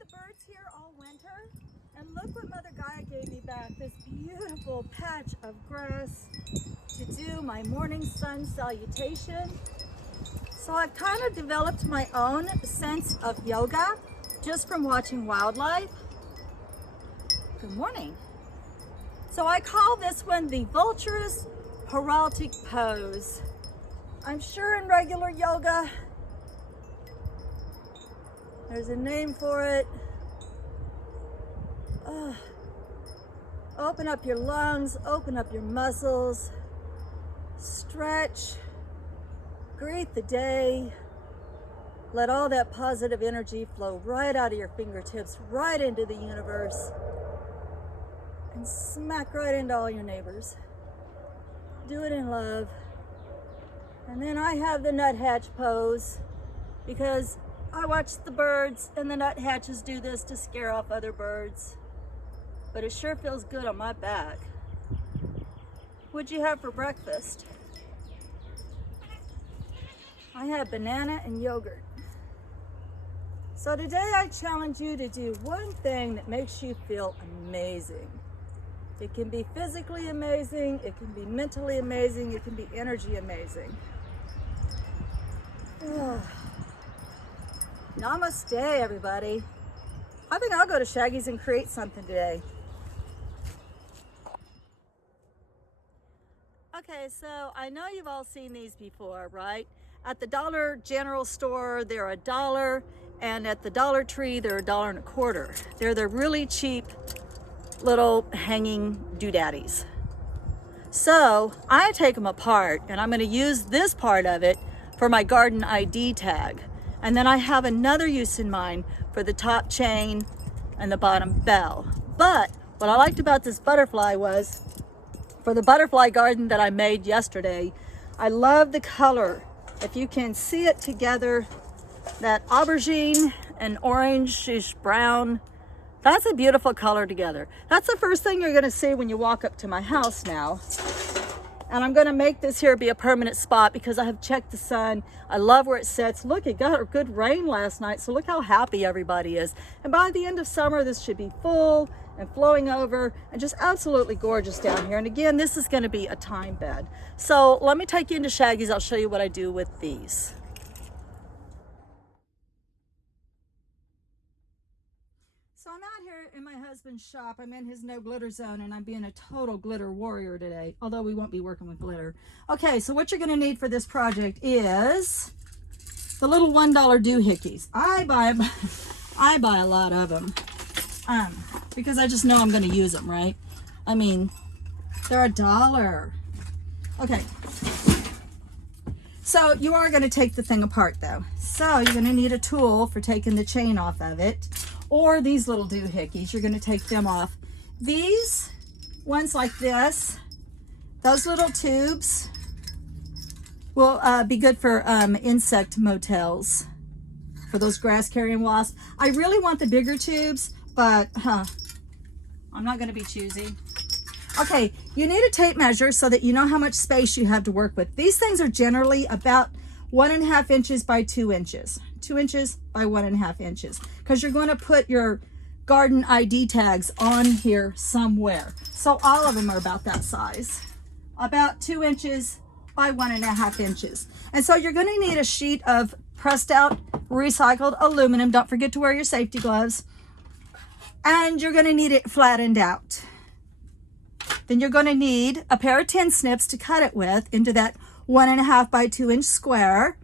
the birds here all winter, and look what Mother Gaia gave me back, this beautiful patch of grass to do my morning sun salutation. So I've kind of developed my own sense of yoga just from watching wildlife. Good morning. So I call this one the Vulturous Heraldic Pose. I'm sure in regular yoga, there's a name for it. Open up your lungs, open up your muscles, stretch, greet the day. Let all that positive energy flow right out of your fingertips, right into the universe, and smack right into all your neighbors. Do it in love. And then I have the nuthatch pose because I watch the birds and the nuthatches do this to scare off other birds. But it sure feels good on my back. What'd you have for breakfast? I had banana and yogurt. So today I challenge you to do one thing that makes you feel amazing. It can be physically amazing, it can be mentally amazing, it can be energy amazing. Namaste, everybody. I think I'll go to Shaggy's and create something today. Okay, so I know you've all seen these before, right? At the Dollar General store, they're $1, and at the Dollar Tree, they're $1.25. They're the really cheap little hanging doodaddies. So I take them apart, and I'm going to use this part of it for my garden ID tag. And then I have another use in mind for the top chain and the bottom bell. But what I liked about this butterfly was, for the butterfly garden that I made yesterday, I love the color. If you can see it together, that aubergine and orange-ish brown, that's a beautiful color together. That's the first thing you're gonna see when you walk up to my house now. And I'm gonna make this here be a permanent spot because I have checked the sun. I love where it sits. Look, it got a good rain last night, so look how happy everybody is. And by the end of summer, this should be full and flowing over and just absolutely gorgeous down here. And again, this is gonna be a thyme bed. So let me take you into Shaggy's. I'll show you what I do with these. So I'm out here in my husband's shop. I'm in his no glitter zone and I'm being a total glitter warrior today, although we won't be working with glitter. Okay, so what you're gonna need for this project is the little $1 doohickeys. I buy a lot of them because I just know I'm gonna use them, right? I mean, they're $1. Okay, so you are gonna take the thing apart though. So you're gonna need a tool for taking the chain off of it. Or these little doohickeys, you're gonna take them off. These ones like this, those little tubes will be good for insect motels, for those grass carrying wasps. I really want the bigger tubes, but I'm not gonna be choosy. Okay, you need a tape measure so that you know how much space you have to work with. These things are generally about 1.5 inches by 2 inches. 2 inches by 1.5 inches, because you're going to put your garden ID tags on here somewhere. So all of them are about that size, about 2 inches by 1.5 inches. And so you're going to need a sheet of pressed out recycled aluminum. Don't forget to wear your safety gloves. And you're going to need it flattened out. Then you're going to need a pair of tin snips to cut it with into that 1.5 by 2 inch square.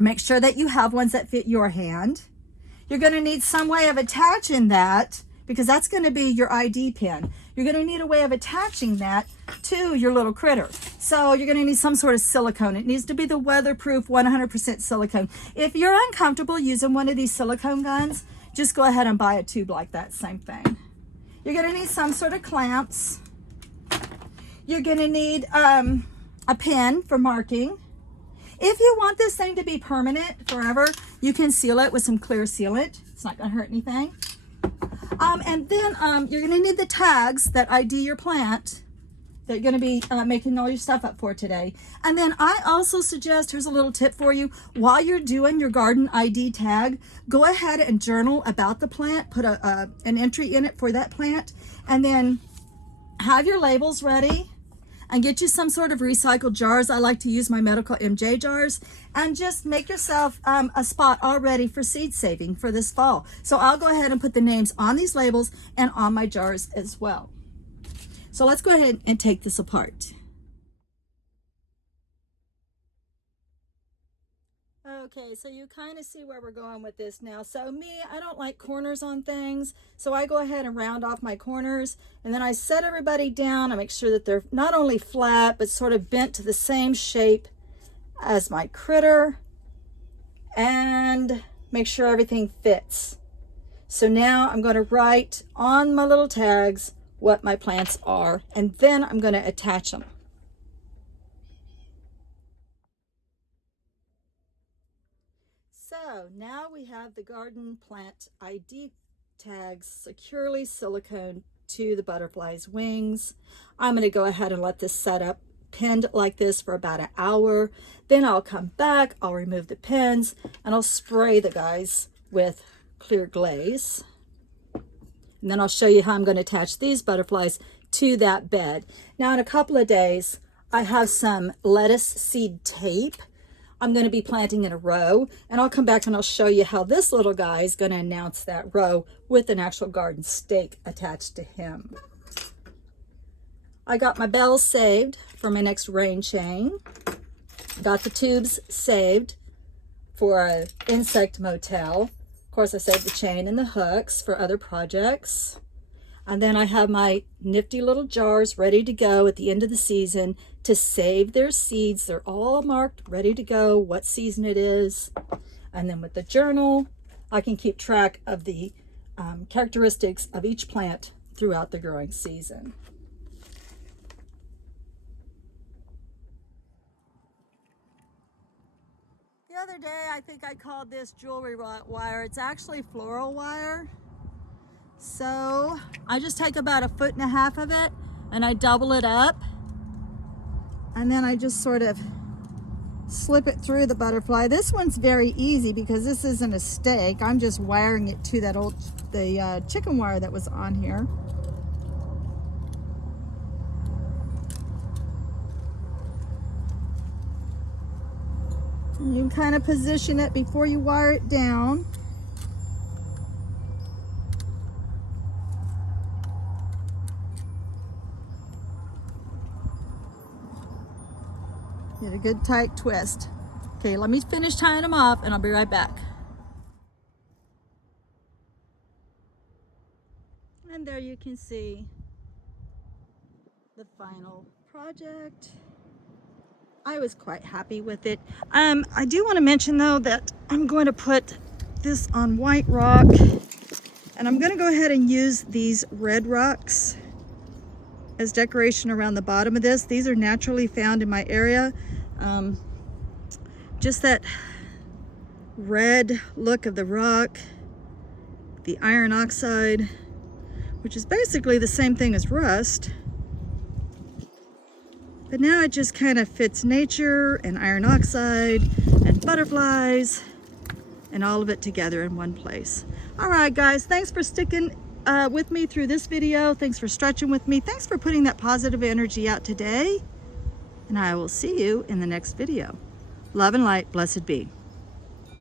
Make sure that you have ones that fit your hand. You're going to need some way of attaching that because that's going to be your ID pin. You're going to need a way of attaching that to your little critter. So you're going to need some sort of silicone. It needs to be the weatherproof 100% silicone. If you're uncomfortable using one of these silicone guns, just go ahead and buy a tube like that, same thing. You're going to need some sort of clamps. You're going to need a pen for marking. If you want this thing to be permanent forever, you can seal it with some clear sealant. It's not going to hurt anything. And then you're going to need the tags that ID your plant that you're going to be making all your stuff up for today. And then I also suggest, here's a little tip for you, while you're doing your garden ID tag, go ahead and journal about the plant, put an entry in it for that plant, and then have your labels ready and get you some sort of recycled jars. I like to use my Medical MJ jars, and just make yourself a spot all ready for seed saving for this fall. So I'll go ahead and put the names on these labels and on my jars as well. So let's go ahead and take this apart. Okay, so you kind of see where we're going with this now. So me, I don't like corners on things, so I go ahead and round off my corners, and then I set everybody down. I make sure that they're not only flat, but sort of bent to the same shape as my critter, and make sure everything fits. So now I'm going to write on my little tags what my plants are, and then I'm going to attach them. So now we have the garden plant ID tags securely silicone to the butterfly's wings. I'm going to go ahead and let this set up pinned like this for about an hour. Then I'll come back, I'll remove the pins, and I'll spray the guys with clear glaze. And then I'll show you how I'm going to attach these butterflies to that bed. Now in a couple of days, I have some lettuce seed tape. I'm going to be planting in a row, and I'll come back and I'll show you how this little guy is going to announce that row with an actual garden stake attached to him. I got my bells saved for my next rain chain. Got the tubes saved for an insect motel. Of course, I saved the chain and the hooks for other projects. And then I have my nifty little jars ready to go at the end of the season to save their seeds. They're all marked, ready to go, what season it is. And then with the journal, I can keep track of the characteristics of each plant throughout the growing season. The other day, I think I called this jewelry wire. It's actually floral wire. So I just take about 1.5 feet of it and I double it up, and then I just sort of slip it through the butterfly. This one's very easy because this isn't a stake. I'm just wiring it to that the chicken wire that was on here. And you can kind of position it before you wire it down. Get a good tight twist. Okay, let me finish tying them up and I'll be right back. And there you can see the final project. I was quite happy with it. I do want to mention though that I'm going to put this on white rock, and I'm going to go ahead and use these red rocks as decoration around the bottom of this. These are naturally found in my area. Just that red look of the rock, the iron oxide, which is basically the same thing as rust. But now it just kind of fits nature and iron oxide and butterflies and all of it together in one place. All right, guys, thanks for sticking with me through this video. Thanks for stretching with me. Thanks for putting that positive energy out today. And I will see you in the next video. Love and light, blessed be.